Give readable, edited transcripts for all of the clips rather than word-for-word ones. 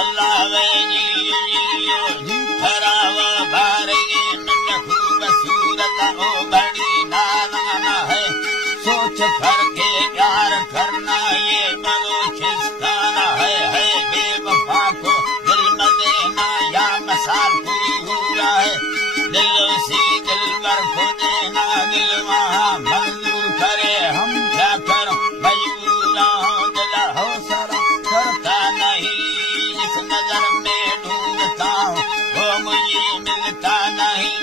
अल्लाह वे जियो खरावा बारगे नंद खूबसूरत ओ बड़ी नादाना है सोच करके प्यार करना ये बलोचिस्तान है बेवफा को दिल में देना या मिसाल पूरी हुआ है दिल से दिल पर को देना दिल वहाँ मंजूर करे हम क्या करो मजबूरा दिल हौसला करता नहीं जिस नजर में ढूंढता हूँ वो मुझे मिलता नहीं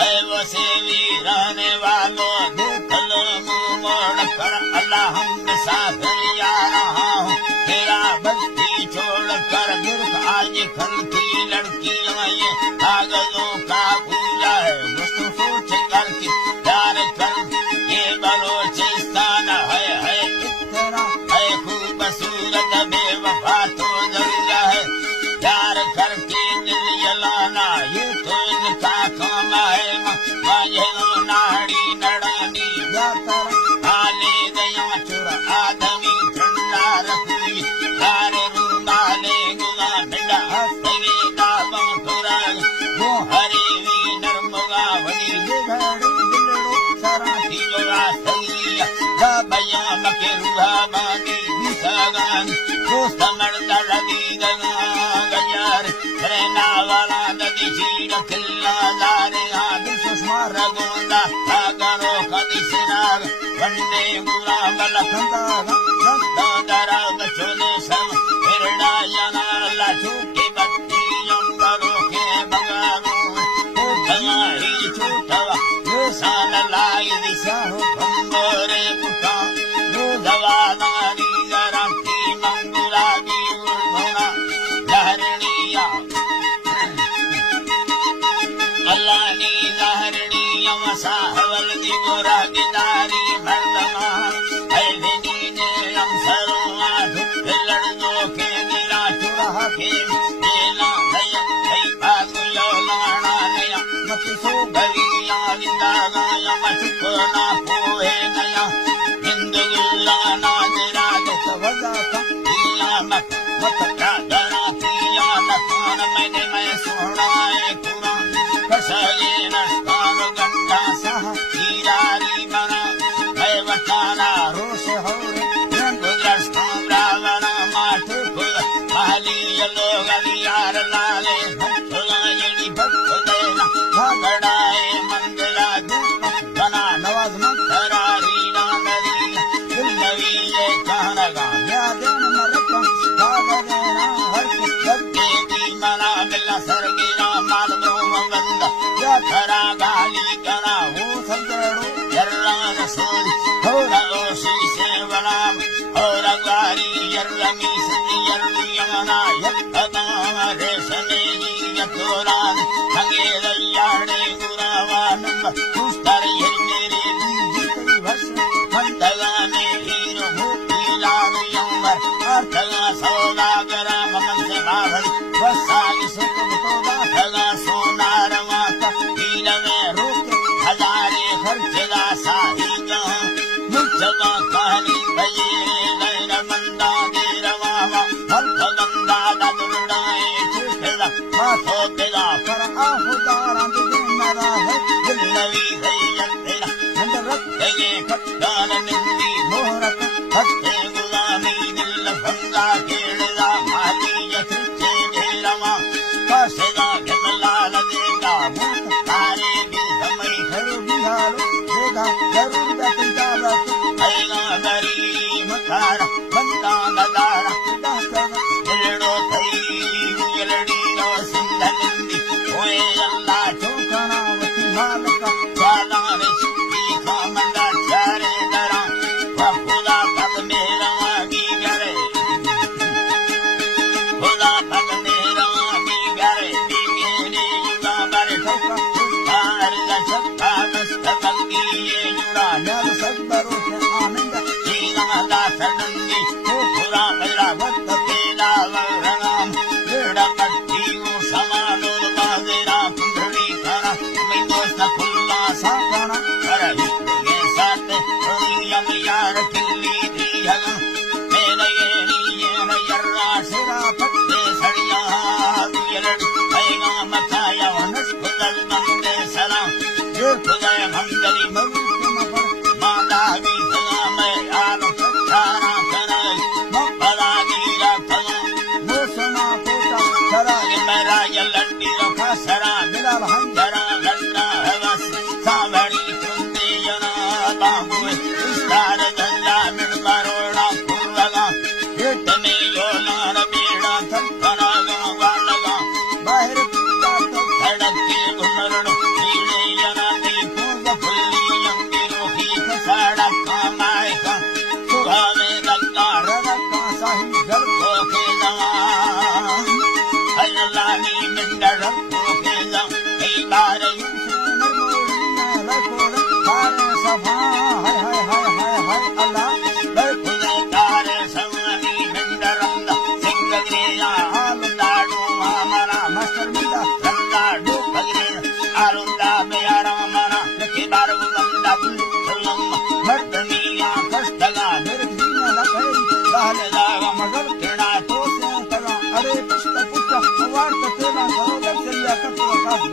है वो से वीराने वालों देख लो मुँह मोड़ कर अल्लाह हम मुसाफिर जा रहा हूँ तेरा बस्ती छोड़ कर गिरफ आज कल की लड़कियां ये कागजों का पूजा है मुझको सोच करके प्यार कर ये बलोचिस्तान है इतना है खूबसूरत बेवफा तो जरूर है प्यार करके दिल जलाना ये तो इनका काम है मजनू नाड़ी नड़ानी आले गया चुर आदमी ठंडा रखी सारे रूमाले गुआ बिड़ा हंसगे दाबा थोड़ा वो हरी भी नरमुगा बड़ी बिगड़ी बिगड़ो सारा जोड़ा सही दबया मके रूहा बानी बिसागान दोस्त मर्दा लगी दगा गजार रहना वाला नदी चीड़ खिल्ला दारे आदिल सुषमा रगोंदा सागरो कदी सिनाग वंदे बुरा मलखंदा रस्ता दरा बचोने सब हिरड़ा जना ला छूटी बत्ती यंगरो के बंगारू उठना ही छूटवा साल लाई दिशा हो बंगोरे पुटा दूधवा नारी जरा की मंगुला की उड़ना लहरनिया अल्लाह नी लहरनिया मसाहवल दी गोरा गिदारी मर्दमा ऐलनी ने अमसरुआ धुप लड़नों के गिरा चुरा के देना नया कई बागु लाना नया मत सो गलिया जिंदा गाया मचको ना पोए नया जिंदगी ना तेरा के सवजा का दिया मत राधना किया नखान मैंने मैं सोनाए कुरान कसले नस्तान गंडा सहा हीरारी बना है वटाना रोश हो रे गुजरस्तान रावना माठ खुद माली लोग यार लाले भक्तला यदि भक्त देना झगड़ाए मंगला दुख बना नवाज मंतरारी नागरी दिल्लवी ये कहना गाया दिन मरकम भाग देना हर सत्य की मना मिला सरगीरा माल ब्रह्म बंदा या खरा गाली करा वो सजड़ो जर्रान सोरी थोड़ा ओशी से बनाम और गारी यर्रमी सनी यर्रियमना यत्तदा रेशने यतोरा हंगे दयाड़े गुरावा नंबर उस्तर ये मेरे दी भस मंदगाने हीरो भूखी लाग यंबर अर्थगा सौदागरा ममन से भावल बसाई सुख तो बाठगा सोनार माता हील में रुक हजारे खर्चगा साही जहां मुझगा कहानी भये नैन मंदा दे रवावा हल्क गंदा दुलड़ाए चुखड़ा माथो पेदा पर आहुदारा दिनरा है दिल्लवी है यंतेरा नंद रत्ते खट्टान निंदी मोहरत हत्ते गुलामी दिल भंगा केड़दा माली यथे देरवा कासेदा घमलाल देगा भूत तारे भी समय घर बिहारो देगा जरूर दतिदादा ऐना दरी मकारा बंदा नगारा दासना दिलड़ो थई गुलड़ी नो सिंधनिंदी ओए अल्लाह ठोकना वती मालका चाला रे सिद्धि खामंदा चारे दरा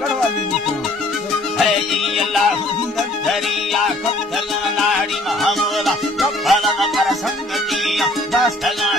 है जी अल्लाह दरिया कब्दला नाड़ी महमूला कब्बला पर संगतिया दस्तगा